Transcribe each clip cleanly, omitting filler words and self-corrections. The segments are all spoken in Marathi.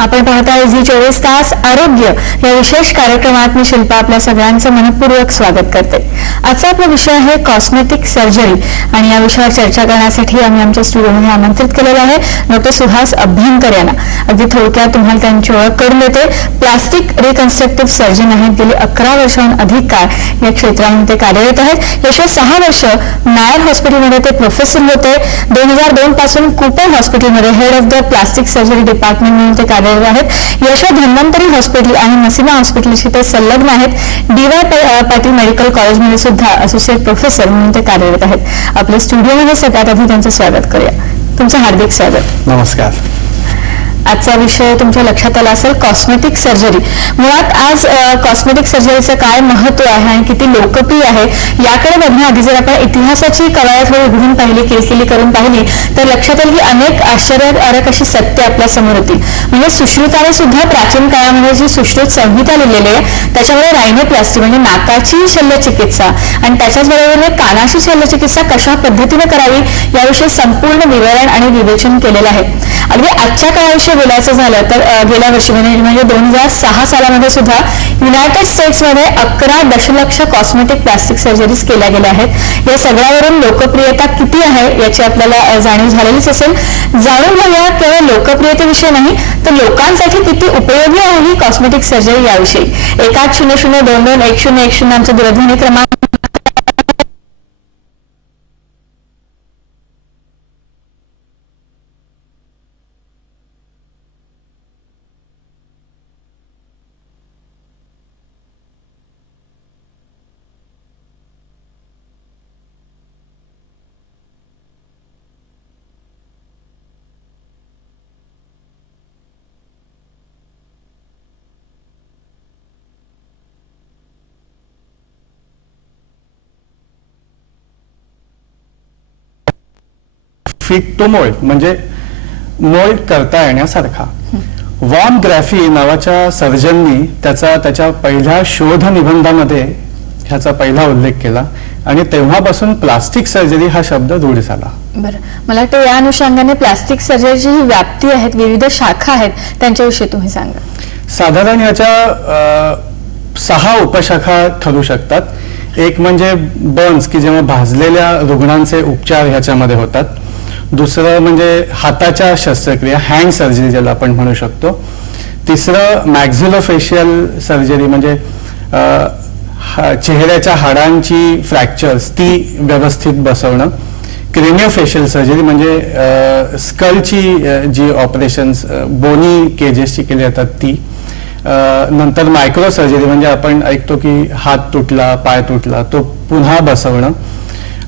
आपण पाहता झी 24 तास आरोग्य या विशेष कार्यक्रमात मी शिल्पा आपल्या सगळ्यांचं मनपूर्वक स्वागत करते। आजचा आपला विषय आहे कॉस्मेटिक सर्जरी आणि या विषयावर चर्चा करण्यासाठी आम्ही आमच्या स्टुडिओमध्ये आमंत्रित केलेलं आहे डॉक्टर सुहास अभ्यंकर यांना। अगदी थोडक्यात तुम्हाला त्यांची ओळख करून देते। प्लास्टिक रिकन्स्ट्रक्टिव्ह सर्जन आहेत। गेली 11 वर्षांहून अधिक काळ या क्षेत्रामध्ये ते कार्यरत आहेत। याशिवाय 6 वर्ष नायर हॉस्पिटलमध्ये ते प्रोफेसर होते। 2002 पासून कूपर हॉस्पिटलमध्ये head of the plastic surgery department म्हणून ते कार्यरत आहेत। यशवंत धन्वंतरी हॉस्पिटल आणि नसीमा हॉस्पिटलशी ते संलग्न आहेत। डी.वाय. पाटील मेडिकल कॉलेजमध्ये सुद्धा असोसिएट प्रोफेसर म्हणून ते कार्यरत आहेत। आपल्या स्टुडिओमध्ये सगळ्यात आधी त्यांचं स्वागत करूया। तुमचं हार्दिक स्वागत। नमस्कार। आजचा विषय तुमच्या लक्षात आला असेल कॉस्मेटिक सर्जरी। मुळात आज कॉस्मेटिक सर्जरीचं काय महत्त्व आहे आणि किती लोकप्रिय आहे याकडे बघण्याआधी जर आपण इतिहासाची कवायत उघडून पाहिली केली करून पाहिली तर लक्षात येईल की अनेक आश्चर्यकारक अशी सत्य आपल्या समोर होती। म्हणजे सुश्रुताने सुद्धा प्राचीन काळामध्ये जी सुश्रुत संहिता लिहिलेली आहे त्याच्यामध्ये रायनोप्लास्टी म्हणजे नाकाची शल्यचिकित्सा आणि त्याच्याच बरोबर कानाची शल्यचिकित्सा कशा पद्धतीने करावी याविषयी संपूर्ण विवरण आणि विवेचन केलेलं आहे। अगदी आजच्या काळाविषयी बोलायचं झालं तर गेल्या वर्षी म्हणजे 2006 सालामध्ये सुद्धा युनायटेड स्टेट्समध्ये 11 दशलक्ष कॉस्मेटिक प्लास्टिक सर्जरीज केल्या गेल्या आहेत। या सगळ्यावरून लोकप्रियता किती आहे याची आपल्याला जाणीव झालेलीच असेल। जाणून घेऊया केवळ लोकप्रियतेविषयी नाही तर लोकांसाठी किती उपयोगी आहे ही कॉस्मेटिक सर्जरी याविषयी। 1800221010 आमचा दूरध्वनी क्रमांक फिट टू मोल्ड म्हणजे मोल्ड करता येण्यासारखा। वॉन ग्रॅफी नावाच्या सर्जननी त्याच्या पहिल्या शोध निबंधामध्ये ह्याचा पहिला उल्लेख केला आणि तेव्हापासून प्लास्टिक सर्जरी हा शब्द रूढ झाला। बरं, मला वाटतं या अनुषंगाने प्लास्टिक सर्जरीची जी व्याप्ती आहेत विविध शाखा आहेत त्यांच्याविषयी तुम्ही सांगा। साधारण याच्या 6 उपशाखा ठरू शकतात। एक म्हणजे बर्न्स की जेव्हा भाजलेल्या रुग्णांचे उपचार ह्याच्यामध्ये होतात। दुसरं म्हणजे हाताच्या शस्त्रक्रिया हँड सर्जरी ज्याला आपण म्हणू शकतो। तिसरं मॅक्झिलोफेशियल सर्जरी म्हणजे चेहऱ्याच्या हाडांची फ्रॅक्चर्स ती व्यवस्थित बसवणं। क्रेनियोफेशियल सर्जरी म्हणजे स्कलची जी ऑपरेशन्स बोनी केजेसची केली जातात ती। नंतर मायक्रो सर्जरी म्हणजे आपण ऐकतो की हात तुटला पाय तुटला तो पुन्हा बसवणं।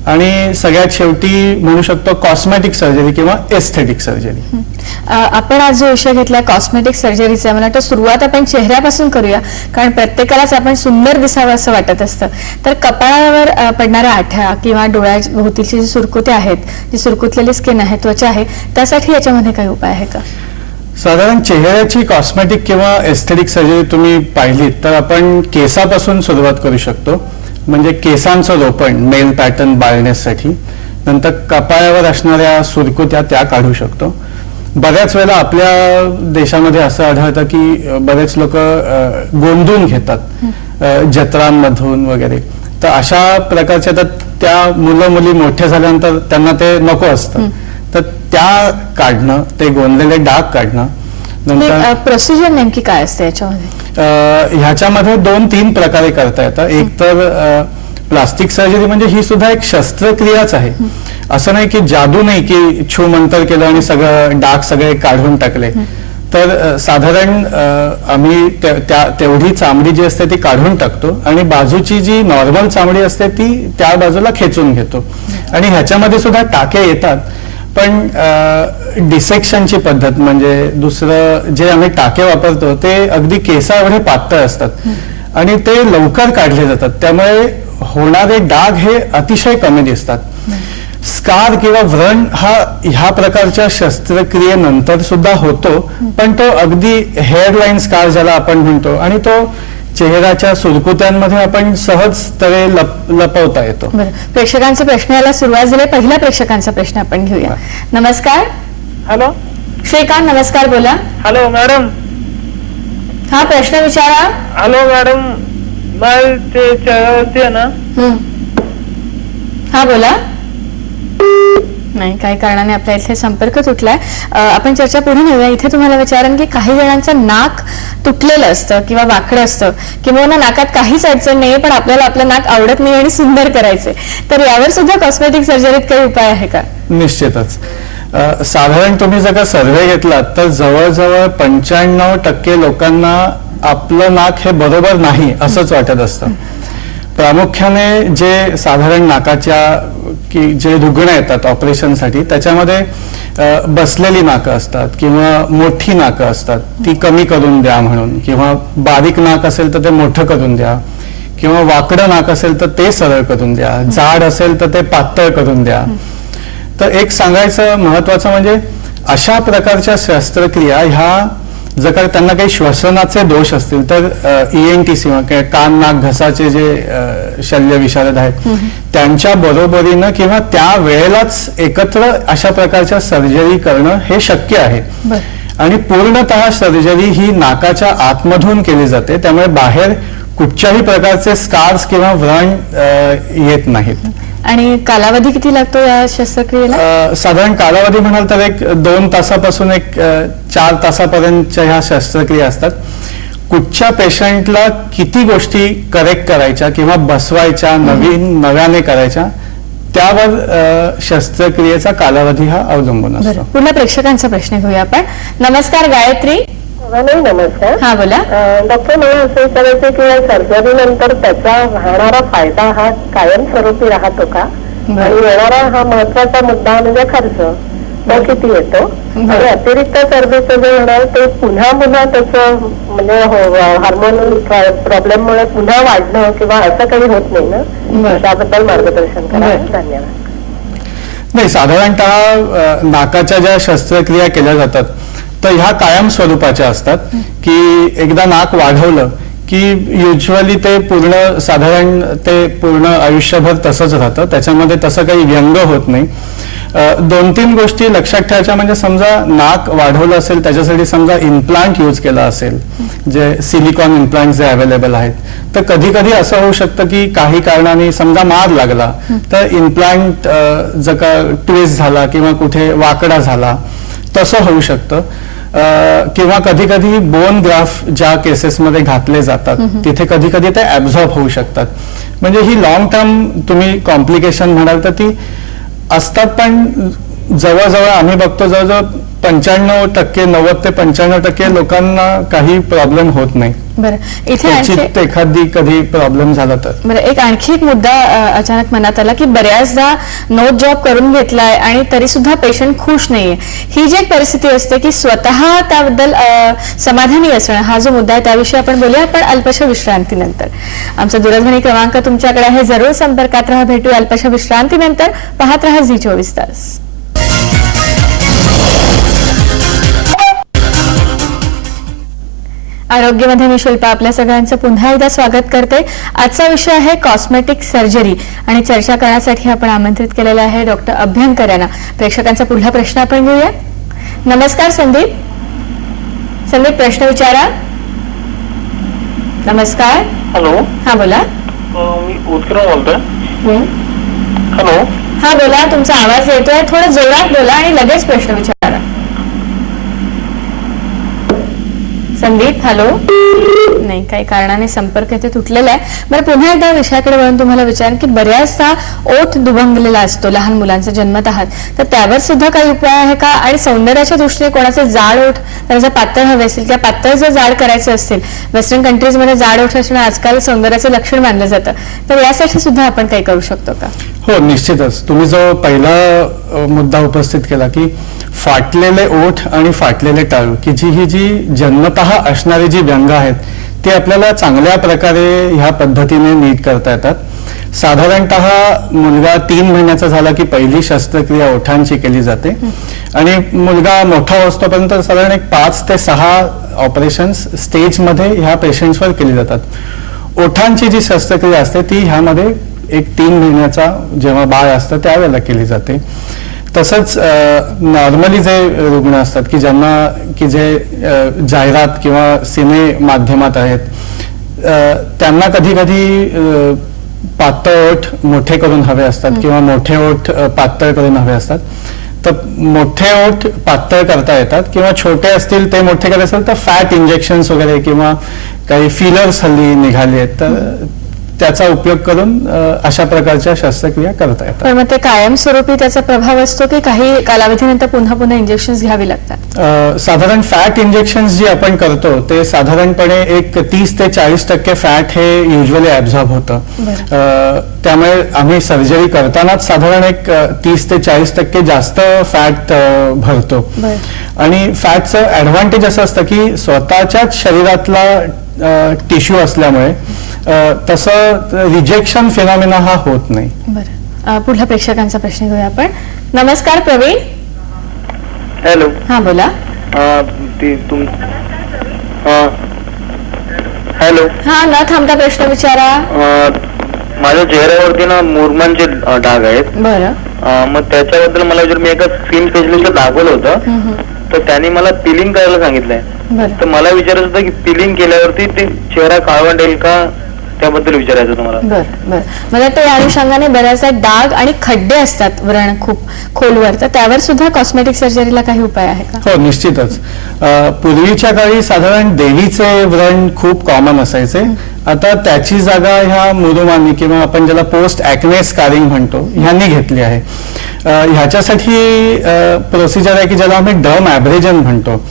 आणि सगळ्यात शेवटी म्हणू शकतो कॉस्मेटिक सर्जरी किंवा एस्थेटिक सर्जरी। आपण आज जो विषय घेतला कॉस्मेटिक सर्जरीचा मला वाटतं सुरुवात आपण चेहऱ्यापासून करूया कारण प्रत्येकालाच आपण सुंदर दिसावं असं वाटत असतं। तर कपाळावर पडणाऱ्या आठ्या किंवा डोळ्याभोवतीची जी सुरकुते आहेत जी सुरकुतलेली स्किन आहे त्वचा आहे त्यासाठी याच्यामध्ये काही उपाय आहे का? साधारण चेहऱ्याची कॉस्मेटिक किंवा एस्थेटिक सर्जरी तुम्ही पाहिलीत तर आपण केसापासून सुरुवात करू शकतो म्हणजे केसांचं रोपण मेल पॅटर्न बाळगण्यासाठी। नंतर कपाळावर असणाऱ्या सुरकुत्या त्या काढू शकतो। बऱ्याच वेळेला आपल्या देशामध्ये असं आढळतं की बरेच लोक गोंधून घेतात जत्रांमधून वगैरे। तर अशा प्रकारच्या तर त्या मुलं मुली मोठ्या झाल्यानंतर त्यांना ते नको असतं तर त्या काढणं ते गोंधलेले डाग काढणं। नंतर प्रोसिजर नेमकी काय असते याच्यामध्ये? ह्याच्यामध्ये 2-3 प्रकारे करता येतं। एक तर प्लास्टिक सर्जरी म्हणजे ही सुद्धा एक शस्त्रक्रियाच आहे। असं नाही की जादू नाही की छू मंतर केलं आणि सगळं डाग सगळे काढून टाकले। तर साधारण आम्ही तेवढी चामडी जी असते ती काढून टाकतो आणि बाजूची जी नॉर्मल चामडी असते ती त्या बाजूला खेचून घेतो आणि ह्याच्यामध्ये सुद्धा टाके येतात पण डिसेक्शनची पद्धत म्हणजे दुसरं जे आम्ही टाके वापरतो ते अगदी केसा एवढे पातळ असतात आणि ते लवकर काढले जातात त्यामुळे होणारे डाग हे अतिशय कमी दिसतात। स्कार किंवा व्रण हा ह्या प्रकारच्या शस्त्रक्रियेनंतर सुद्धा होतो पण तो अगदी हेअरलाईन स्कार ज्याला आपण म्हणतो आणि तो चेहऱ्याच्या सुरकुत्यांमध्ये आपण सहज तवे लपवता येतो। प्रेक्षकांचे प्रश्न यायला सुरुवात झाली। पहिला प्रेक्षकांचा प्रश्न आपण घेऊया। नमस्कार। हॅलो श्रीकांत नमस्कार बोला। हॅलो मॅडम हा प्रश्न विचारा. हॅलो मॅडम, बाळ ते चेहऱ्यावरती आहे ना. हा बोला. नाही, काही कारणाने आपल्या इथे संपर्क तुटलाय. आपण चर्चा पुढे नेऊया. इथे तुम्हाला विचारेन की काही जणांचं नाक तुटलेलं असतं किंवा वाकडं असतं किंवा नाकात काहीच अडचण नाहीये, पण आपल्याला आपलं नाक आवडत नाही आणि सुंदर करायचंय, तर यावर सुद्धा कॉस्मेटिक सर्जरीत काही उपाय आहे का? निश्चितच. साधारण तुम्ही जर का सर्व्हे घेतलात तर जवळजवळ 95% लोकांना आपलं नाक हे बरोबर नाही असंच वाटत असतं. प्रामुख्याने जे साधारण नाकाच्या की जे रुग्ण येतात ऑपरेशनसाठी त्याच्यामध्ये बसलेली नाकं असतात किंवा मोठी नाकं असतात, ती कमी करून द्या म्हणून, किंवा बारीक नाक असेल तर ते मोठं करून द्या, किंवा वाकडं नाक असेल तर ते सरळ करून द्या, जाड असेल तर ते पातळ करून द्या. तर एक सांगायचं महत्वाचं म्हणजे अशा प्रकारच्या शस्त्रक्रिया ह्या जर का त्यांना काही श्वसनाचे दोष असतील तर ENT किंवा कान नाक घसाचे जे शल्य विशारद आहेत त्यांच्या बरोबरीनं किंवा त्या वेळेलाच एकत्र अशा प्रकारच्या सर्जरी करणं हे शक्य आहे. आणि पूर्णतः सर्जरी ही नाकाच्या आतमधून केली जाते, त्यामुळे बाहेर कुठच्याही प्रकारचे स्कार्स किंवा व्रण येत नाहीत. आणि कालावधी किती लागतो या शस्त्रक्रियेला? साधारण कालावधी म्हणाल तर 1-2 तासापासून 4 तासापर्यंतच्या ह्या शस्त्रक्रिया असतात. कुठच्या पेशंटला किती गोष्टी करेक्ट करायच्या किंवा बसवायच्या, नव्याने करायच्या, त्यावर शस्त्रक्रियेचा कालावधी हा अवलंबून असतो. पुन्हा प्रेक्षकांचा प्रश्न घेऊया आपण. नमस्कार गायत्री. नाही, नमस्कार. हा बोला. डॉक्टर, मला असं विचारायचं की सर्जरी नंतर त्याचा राहणारा फायदा हा कायमस्वरूपी राहतो का? आणि येणारा हा महत्वाचा मुद्दा म्हणजे खर्च, तो किती येतो? आणि अतिरिक्त सर्जरीचं जे होणार ते पुन्हा त्याचं म्हणजे हार्मोनल प्रॉब्लेममुळे पुन्हा वाढणं किंवा असं काही होत नाही ना? त्याबद्दल मार्गदर्शन करा. धन्यवाद. नाही, साधारणतः नाकाच्या ज्या शस्त्रक्रिया केल्या जातात तर ह्या कायम स्वरूपाच्या असतात, की एकदा नाक वाढवलं की युजली ते साधारण ते पूर्ण आयुष्यभर तसंच राहतं, त्याच्यामध्ये तसं काही व्यंग होत नाही. 2-3 गोष्टी लक्षात ठेवायच्या म्हणजे समजा नाक वाढवलं असेल त्याच्यासाठी समजा इम्प्लांट यूज केला असेल, जे सिलिकॉन इम्प्लांट जे अवेलेबल आहेत, तर कधी कधी असं होऊ शकतं की काही कारणाने समजा मार लागला तर इम्प्लांट जर का ट्विस्ट झाला किंवा कुठे वाकडा झाला तसं होऊ शकतं. किंवा कधी कधी बोन ग्राफ ज्या केसेसमध्ये घातले जातात तिथे कधी कधी ते ऍब्झॉर्ब होऊ शकतात. म्हणजे ही लॉंग टर्म तुम्ही कॉम्प्लिकेशन म्हणाल तर ती असतात, पण जवळजवळ आम्ही बघतो जवळजवळ 95% 90 ते 95% लोकांना काही प्रॉब्लेम होत नाही. बरं, इथे एखादी कधी प्रॉब्लेम झाला तर. बरं, आणखी एक मुद्दा अचानक मनात आला की बऱ्याचदा नोट जॉब करून घेतलाय आणि तरी सुद्धा पेशंट खुश नाहीये. ही जी एक परिस्थिती असते की स्वतः त्याबद्दल समाधानी असणं, हा जो मुद्दा आहे त्याविषयी आपण बोलूया, पण अल्पशा विश्रांतीनंतर. आमचा दूरध्वनी क्रमांक तुमच्याकडे आहे, जरूर संपर्कात राहा. भेटू अल्पशा विश्रांतीनंतर. पाहत राहा झी24 तास. आरोग्यमध्ये मी शिल्पा आपल्या सगळ्यांचं पुन्हा एकदा स्वागत करते. आजचा विषय आहे कॉस्मेटिक सर्जरी आणि चर्चा करण्यासाठी आपण आमंत्रित केलेला आहे डॉक्टर अभ्यंकर यांना. प्रेक्षकांचा पुढला प्रश्न आपण घेऊया. नमस्कार संदीप. प्रश्न विचारा. नमस्कार. हॅलो. हा बोला. मी उत्क्रम बोलतोय. हॅलो. हा बोला, तुमचा आवाज येतोय, थोडं जोरात बोला आणि लगेच प्रश्न विचारा. संदीप. हॅलो. नाही, काही कारणाने संपर्क इथे तुटलेला आहे. बरं, पुन्हा एकदा विषयाकडे वळून तुम्हाला विचारेन की बऱ्याचदा ओठ दुभंगलेला असतो लहान मुलांचा जन्मतः, तर त्यावर सुद्धा काही उपाय आहे का? आणि सौंदर्याच्या दृष्टीने कोणाचे जाड ओठ त्याचं पातळ हवे असतील किंवा पातळ जर जाड करायचे असतील, वेस्टर्न कंट्रीजमध्ये जाड ओठ असणं आजकाल सौंदर्याचं लक्षण मानलं जातं, तर यासाठी सुद्धा आपण काही करू शकतो का? हो, निश्चितच. तुम्ही जो पहिला मुद्दा उपस्थित केला की फाटलेले ओठ आणि फाटलेले टाळू, की जी जन्मतः असणारी जी व्यंग आहेत ती आपल्याला चांगल्या प्रकारे ह्या पद्धतीने नीट करता येतात. साधारणतः मुलगा 3 महिन्याचा झाला की पहिली शस्त्रक्रिया ओठांची केली जाते आणि मुलगा मोठा असतोपर्यंत साधारण 5 ते 6 ऑपरेशन्स स्टेजमध्ये ह्या पेशंट्सवर केली जातात. ओठांची जी शस्त्रक्रिया असते ती ह्यामध्ये 3 महिन्याचा जेव्हा बाळ असतं त्यावेळेला केली जाते. तसंच नॉर्मली जे रुग्ण असतात की ज्यांना की जे जाहिरात किंवा सिने माध्यमात आहेत, त्यांना कधी कधी पातळ ओठ मोठे करून हवे असतात किंवा मोठे ओठ पातळ करून हवे असतात. तर मोठे ओठ पातळ करता येतात किंवा छोटे असतील ते मोठे करायचे असेल तर फॅट इंजेक्शन्स वगैरे किंवा काही फिलर्स हल्ली निघाले आहेत, तर त्याचा उपयोग करून अशा प्रकारच्या शस्त्रक्रिया करता येतात. पण मग ते कायमस्वरूपी त्याचा प्रभाव असतो की काही कालावधीनंतर पुन्हा पुन्हा इंजेक्शन घ्यावी लागतात? साधारण फॅट इंजेक्शन्स जी आपण करतो ते साधारणपणे एक 30 ते 40% फॅट हे युजली ऍब्झॉर्ब होतं. त्यामुळे आम्ही सर्जरी करतानाच साधारण एक 30 ते 40% जास्त फॅट भरतो. आणि फॅटचं ऍडव्हान्टेज असं असतं की स्वतःच्याच शरीरातला टिश्यू असल्यामुळे तसं रिजेक्शन फिनॉमिना हा होत नाही. बरं, पुढल्या प्रेक्षकांचा प्रश्न घेऊया आपण. नमस्कार प्रवीण. हॅलो. हा बोला. हॅलो. हा, न थांबता प्रश्न विचारा. माझ्या चेहऱ्यावरती ना मुरमांचे डाग आहेत. बरं. मग त्याच्याबद्दल मला जर मी एका स्किन स्पेशलिस्ट दाखवलं होतं तर त्यांनी मला पिलिंग करायला सांगितलंय. तर मला विचारायचं होतं की पिलिंग केल्यावरती ते चेहरा काळवंडेल का, त्याबद्दल विचारायचं तुम्हाला. बरं बरं. मला वाटतं या अनुषंगाने बऱ्याचदा डाग आणि खड्डे असतात व्रण खूप खोलवर, तर त्यावर सुद्धा कॉस्मेटिक सर्जरीला काही उपाय आहे का? हो, निश्चितच. पूर्वीच्या काळी साधारण देवीचे व्रण खूप कॉमन असायचे. आता त्याची जागा ह्या मुरुमांनी किंवा आपण ज्याला पोस्ट ॲक्ने स्कारिंग म्हणतो ह्यांनी घेतली आहे. ह्याच्यासाठी प्रोसिजर आहे की ज्याला आम्ही डर्म ॲब्रेजन म्हणतो.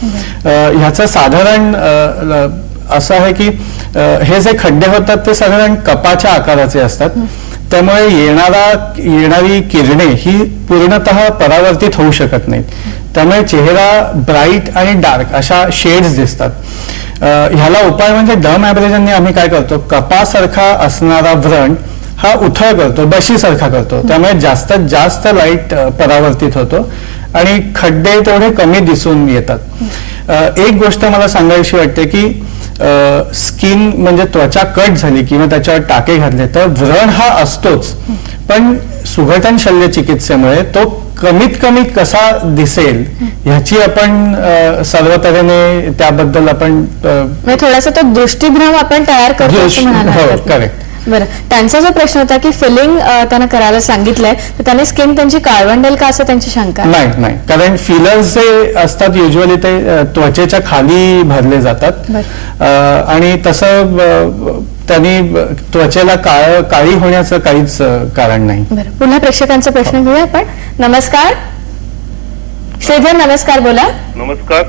ह्याचं साधारण असं आहे की हे जे खड्डे होतात ते साधारण कपाच्या आकाराचे असतात. त्यामुळे येणारी किरणे ही पूर्णतः परावर्तित होऊ शकत नाहीत. त्यामुळे चेहरा ब्राईट आणि डार्क अशा शेड्स दिसतात. ह्याला उपाय म्हणजे डर्म ॲब्रेजनने आम्ही काय करतो, कपासारखा असणारा व्रण हा उथळ करतो, बशीसारखा करतो. त्यामुळे जास्तीत जास्त लाईट परावर्तित होतो आणि खड्डे तेवढे कमी दिसून येतात. एक गोष्ट मला सांगायची वाटते की स्किन म्हणजे त्वचा कट झाली किंवा त्याच्यावर टाके घातले तर व्रण हा असतोच, पण सुघटन शल्य चिकित्सेमुळे तो कमीत कमी कसा दिसेल ह्याची आपण सर्व तऱ्हेने त्याबद्दल आपण थोडासा तो दृष्टीभ्रम आपण तयार करतो असं म्हणायला हरकत नाही. करेक्ट. बरं, त्यांचा जो प्रश्न होता की फिलिंग त्यांना करायला सांगितलंय तर त्याने स्किन त्यांची काळवंडेल का असं त्यांची शंका आहे? नाही, कारण फिलर्स जे असतात युजली ते त्वचेच्या खाली भरले जातात आणि तसं त्यांनी त्वचेला काळी होण्याचं काहीच कारण नाही. बरं, पुन्हा प्रेक्षकांचा प्रश्न घेऊया आपण. नमस्कार श्रीधर. नमस्कार, बोला. नमस्कार.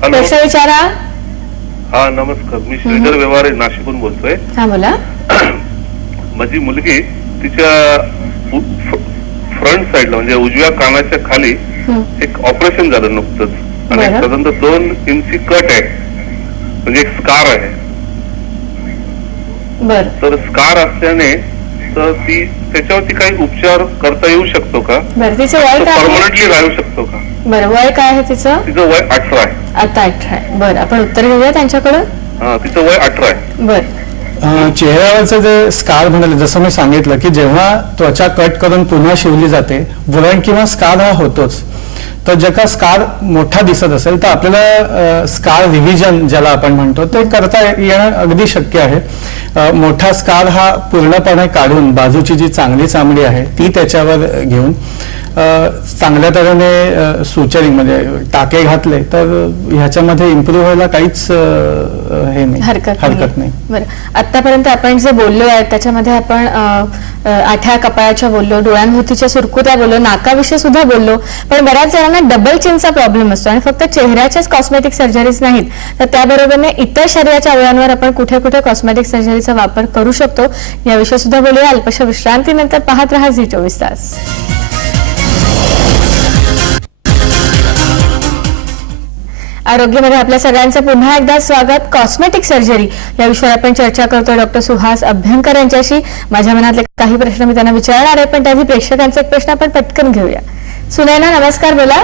प्रश्न विचारा. हा, नमस्कार. मी श्रीधर व्यवहारे नाशिकहून बोलतोय. हा, बोला. माझी मुलगी तिच्या फ्रंट साइडला म्हणजे उजव्या कानाच्या खाली एक ऑपरेशन झालं नुकतंच आणि साधारणतः 2 इंची कट आहे, म्हणजे एक स्कार आहे. तर स्कार असल्याने तर ती त्याच्यावरती काही उपचार करता येऊ शकतो का? तिचं वय काय? परमनंटली राहू शकतो का? बरं, वय काय आहे तिचं? तिचं वय 18 आहे. आता 18 आहे. बरं, आपण उत्तर घेऊया त्यांच्याकडून. तिचं वय 18 आहे. बरं. चेहऱ्यावरचं जे स्कार म्हणाले, जसं मी सांगितलं की जेव्हा त्वचा कट करून पुन्हा शिवली जाते व्रण किंवा स्कार हा होतोच. तर जर का स्कार मोठा दिसत असेल तर आपल्याला स्कार रिव्हिजन ज्याला आपण म्हणतो ते करता येणं अगदी शक्य आहे. मोठा स्कार हा पूर्णपणे काढून बाजूची जी चांगली चामडी आहे ती त्याच्यावर घेऊन चांगल्या तऱ्हेने सुचरिंग म्हणजे टाके घातले तर ह्याच्यामध्ये इम्प्रूव्ह व्हायला काहीच हे नाही, हरकत नाही. बरं, आतापर्यंत आपण जे बोललो आहे त्याच्यामध्ये आपण आठ्या कपाळाच्या बोललो, डोळ्यांभोवतीच्या सुरकुत्या बोललो, नाकाविषयी सुद्धा बोललो. पण बऱ्याच जणांना डबल चिनचा प्रॉब्लेम असतो आणि फक्त चेहऱ्याच्याच कॉस्मेटिक सर्जरीज नाहीत तर त्याबरोबरने इतर शरीराच्या अवयवांवर आपण कुठे कुठे कॉस्मेटिक सर्जरीचा वापर करू शकतो याविषयी सुद्धा बोलूया. अल्पशा विश्रांतीनंतर पाहत रहा झी24 तास. आरोग्यामध्ये आपल्या सगळ्यांचं पुन्हा एकदा स्वागत. कॉस्मेटिक सर्जरी या विषयावर आपण चर्चा करतोय डॉक्टर सुहास अभ्यंकर यांच्याशी. माझ्या मनातले काही प्रश्न मी त्यांना विचारणार आहे पण त्याआधी प्रेक्षकांचा एक प्रश्न आपण पटकन घेऊया. सुनैना, नमस्कार, बोला.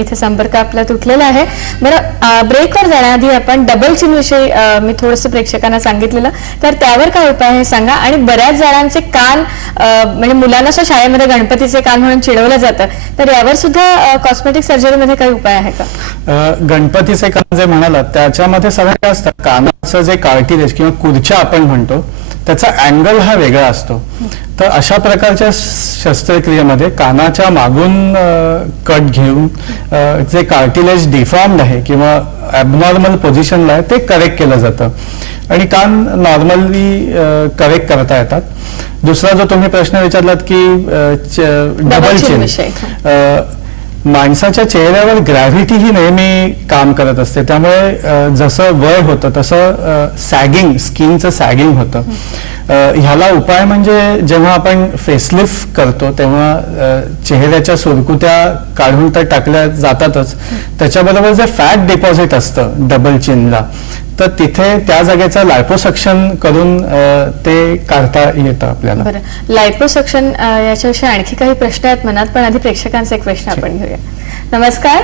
इथे संपर्क आपला तुटलेला आहे. बरं, ब्रेकवर जाण्याआधी आपण डबल चिन विषयी मी थोडंसं प्रेक्षकांना सांगितलेलं, तर त्यावर काय उपाय आहे सांगा. आणि बऱ्याच जणांचे कान म्हणजे मुलांना असं शाळेमध्ये गणपतीचे कान म्हणून चिडवलं जातं, तर यावर सुद्धा कॉस्मेटिक सर्जरीमध्ये काही उपाय आहे का? गणपतीचे कान जे म्हणालात त्याच्यामध्ये सगळं काय असतं, कानाचं जे कार्टिलेज किंवा कुर्च्या आपण म्हणतो त्याचा अँगल हा वेगळा असतो. तर अशा प्रकारच्या शस्त्रक्रियेमध्ये कानाच्या मागून कट घेऊन जे कार्टिलेज डिफॉर्म्ड आहे किंवा ॲबनॉर्मल पोझिशनला आहे ते करेक्ट केलं जातं आणि कान नॉर्मली करेक्ट करता येतात. दुसरा जो तुम्ही प्रश्न विचारलात की डबल चिन, माणसाच्या चेहऱ्यावर ग्रॅव्हिटी ही नेहमी काम करत असते, त्यामुळे जसं वय होतं तसं सॅगिंग, स्किनचं सॅगिंग होतं. ह्याला उपाय म्हणजे जेव्हा आपण फेसलिफ्ट करतो तेव्हा चेहऱ्याच्या सुरकुत्या काढून तर टाकल्या जातातच, त्याच्याबरोबर जे फॅट डिपॉझिट असतं डबल चिनला, तर तिथे त्या जागेचं लायपोसक्शन करून ते काढता येतं आपल्याला. बरं, लायपोसक्शन याच्याविषयी आणखी काही प्रश्न आहेत मनात, पण आधी प्रेक्षकांचा एक प्रश्न आपण घेऊया. नमस्कार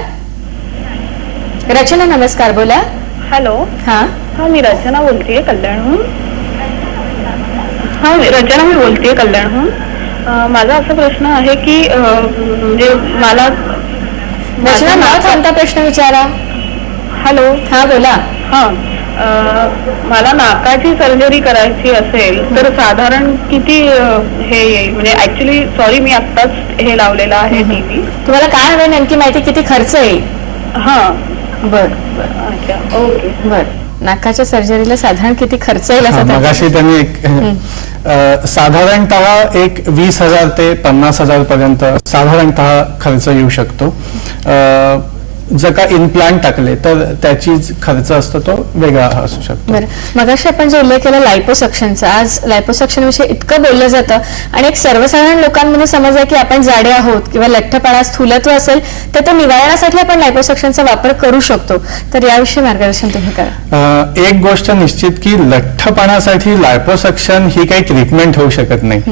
रचना, नमस्कार, बोला. हॅलो. हा, मी रचना बोलतेय कल्याणहून. मी बोलतेय कल्याणहून. माझा असा प्रश्न आहे की म्हणजे मला रचना नाव सांगता प्रश्न विचारा. हॅलो. हा, बोला. मला नाकाची सर्जरी करायची असेल तर साधारण किती हे येईल? म्हणजे ऍक्च्युली सॉरी, मी आत्ताच हे लावलेलं आहे टीव्ही. तुम्हाला काय हवे नेमकी माहिती, किती खर्च येईल? हा. बर, अच्छा, ओके. बर. नाकाच्या सर्जरीला साधारण किती खर्च येईल असं मगाशी त्यांनी एक साधारणतः एक 20,000 ते 50,000 पर्यंत साधारणतः खर्च येऊ शकतो. जर का इम्प्लांट टाकले तर त्याची खर्च असतो तो वेगळा असू शकतो. बरं, मगाशी आपण जो उल्लेख केला लायपोसक्शनचा, आज लायपोसक्शन विषयी इतकं बोललं जातं आणि एक सर्वसाधारण लोकांमध्ये समज आहे की आपण जाडे आहोत किंवा लठ्ठपणा, स्थूलत्व असेल तर ते निवारणासाठी आपण लायपोसक्शनचा वापर करू शकतो, तर याविषयी मार्गदर्शन तुम्ही करा. एक गोष्ट निश्चित की लठ्ठपणासाठी लायपोसक्शन ही काही ट्रीटमेंट होऊ शकत नाही.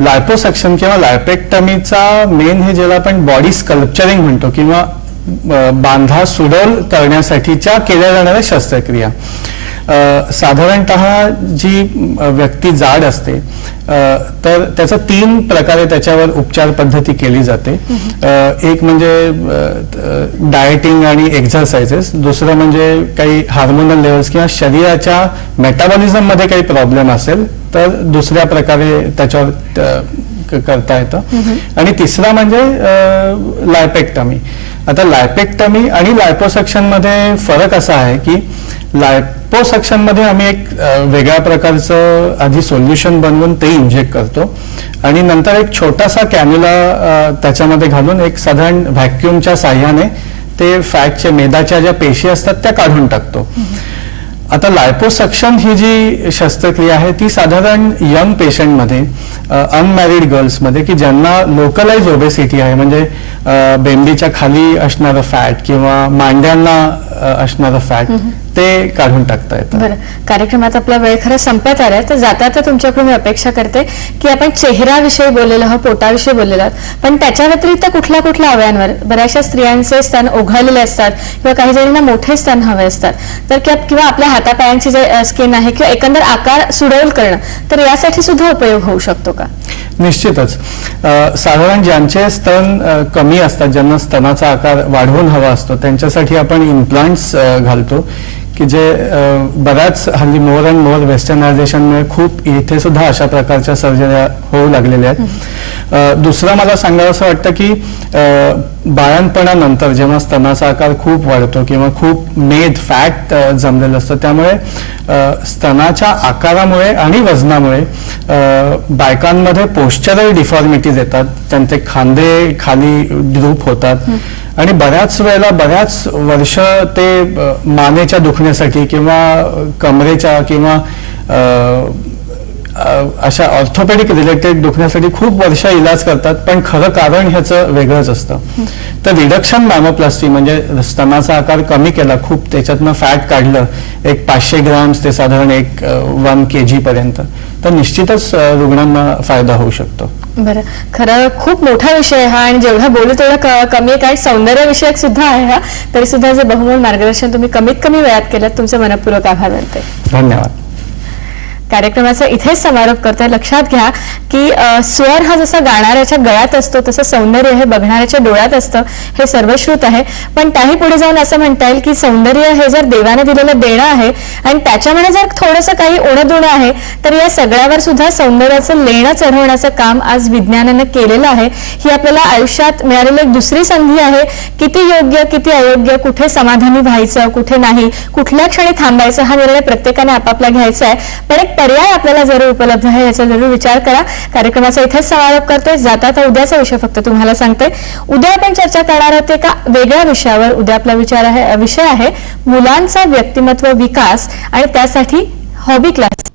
लायपोसक्शन किंवा लायपेक्टमीचा मेन हे ज्याला आपण बॉडी स्कल्पचरिंग म्हणतो किंवा बांधा सुडौल करण्यासाठीच्या केल्या जाणाऱ्या शस्त्रक्रिया. साधारणतः जी व्यक्ती जाड असते तर त्याचा 3 प्रकारे त्याच्यावर उपचार पद्धती केली जाते. एक म्हणजे डाएटिंग आणि एक्झरसाइजेस, दुसरं म्हणजे काही हार्मोनल लेवल्स किंवा शरीराच्या मेटाबॉलिझम मध्ये काही प्रॉब्लेम असेल तर दुसऱ्या प्रकारे त्याच्यावर करता येतं, आणि तिसरा म्हणजे लायपेक्टमी. आता लायपेक्टमी आणि लायपोसक्शन मध्ये फरक असा आहे की लायपोसक्शन मध्ये आम्ही एक वेगळ्या प्रकारचं आधी सोल्युशन बनवून ते इंजेक्ट करतो आणि नंतर एक छोटासा कॅन्युला त्याच्यामध्ये घालून एक साधारण व्हॅक्युमच्या साह्याने ते फॅटचे, मेदाच्या ज्या पेशी असतात त्या काढून टाकतो. आता लायपोसक्शन ही जी शस्त्रक्रिया आहे ती साधारण यंग पेशंटमध्ये, अनमॅरिड गर्ल्समध्ये की ज्यांना लोकलाइज ओबेसिटी आहे, म्हणजे बेंबीच्या खाली असणारं फॅट किंवा मांड्यांना असणारं फॅट, ते काढून टाकता येतं. बरं, कार्यक्रमात आपला वेळ खरं संपत आलाय, तर जाता जाता तुमच्याकडून मी अपेक्षा करते की आपण चेहऱ्याविषयी बोललेलो आहोत, पोटाविषयी बोललेलो आहोत, पण त्याच्या व्यतिरिक्त कुठल्या कुठल्या अवयवांवर बऱ्याचशा स्त्रियांचे स्तन ओघळलेले असतात किंवा काही जणींना मोठे स्तन हवे असतात, तर किंवा आपल्या हातापायांची जे स्किन आहे किंवा एकंदर आकार सुडौल करणं, तर यासाठी सुद्धा उपयोग होऊ शकतो का? निश्चितच. साधारण ज्यांचे स्तन कमी असतात, ज्यांना स्तनाचा आकार वाढवून हवा असतो, त्यांच्यासाठी आपण इम्प्लांट्स घालतो की जे बऱ्याच हल्ली मोर अँड मोर वेस्टर्नायझेशनमुळे खूप इथे सुद्धा अशा प्रकारच्या सर्जऱ्या होऊ लागलेल्या आहेत. दुसरं मला सांगावं असं वाटतं की बाळंतपणानंतर जेव्हा स्तनाचा आकार खूप वाढतो किंवा खूप मेद, फॅट जमलेलं असतं, त्यामुळे स्तनाच्या आकारामुळे आणि वजनामुळे बायकांमध्ये पोश्चरल डिफॉर्मिटीज येतात, त्यांचे खांदे खाली ड्रूप होतात आणि बऱ्याच वेळेला बऱ्याच वर्ष ते मानेच्या दुखण्यासाठी किंवा कमरेच्या किंवा अशा ऑर्थोपेडिक रिलेटेड दुखण्यासाठी खूप वर्ष इलाज करतात, पण खरं कारण ह्याचं वेगळंच असतं. तर रिडक्शन मॅमोप्लास्टी म्हणजे स्तनाचा आकार कमी केला, खूप त्याच्यातनं फॅट काढलं, एक 500 ग्रॅम्स ते साधारण 1 kg पर्यंत, तर निश्चितच रुग्णांना फायदा होऊ शकतो. बरं, खरं खूप मोठा विषय हा आणि जेवढा बोलू तेवढा कमी आहे, कारण सौंदर्य विषयक सुद्धा आहे हा. तरी सुद्धा जे बहुमोल मार्गदर्शन तुम्ही कमीत कमी वेळात केलं, तुमचे मनपूर्वक आभार मानते. धन्यवाद. कार्यक्रमाचा इथेच समारोप करतोय. लक्षात घ्या की स्वर हा जसा गाणाऱ्याच्या गळ्यात असतो तसं सौंदर्य हे बघणाऱ्याच्या डोळ्यात असतं, हे सर्वश्रुत आहे. पण त्याही पुढे जाऊन असं म्हणता येईल की सौंदर्य हे जर देवाने दिलेलं देणं आहे आणि त्याच्यामध्ये जर थोडंसं काही उणं आहे, तर या सगळ्यावर सुद्धा सौंदर्याचं लेणं चढवण्याचं काम आज विज्ञानाने केलेलं आहे. ही आपल्याला आयुष्यात मिळालेली एक दुसरी संधी आहे. किती योग्य किती अयोग्य, कुठे समाधानी व्हायचं कुठे नाही, कुठल्या क्षणी थांबायचं, हा निर्णय प्रत्येकाने आपापला घ्यायचा आहे. पण एक पर्याय आपल्याला जरूर उपलब्ध आहे, याचा जरूर विचार करा. कार्यक्रमाचा इथेच समारोप करतोय. जाता तर उद्याचा विषय फक्त तुम्हाला सांगते. उद्या आपण चर्चा करणार आहोत एका वेगळ्या विषयावर. उद्या आपला विषय आहे मुलांचा व्यक्तिमत्व विकास आणि त्यासाठी हॉबी क्लास.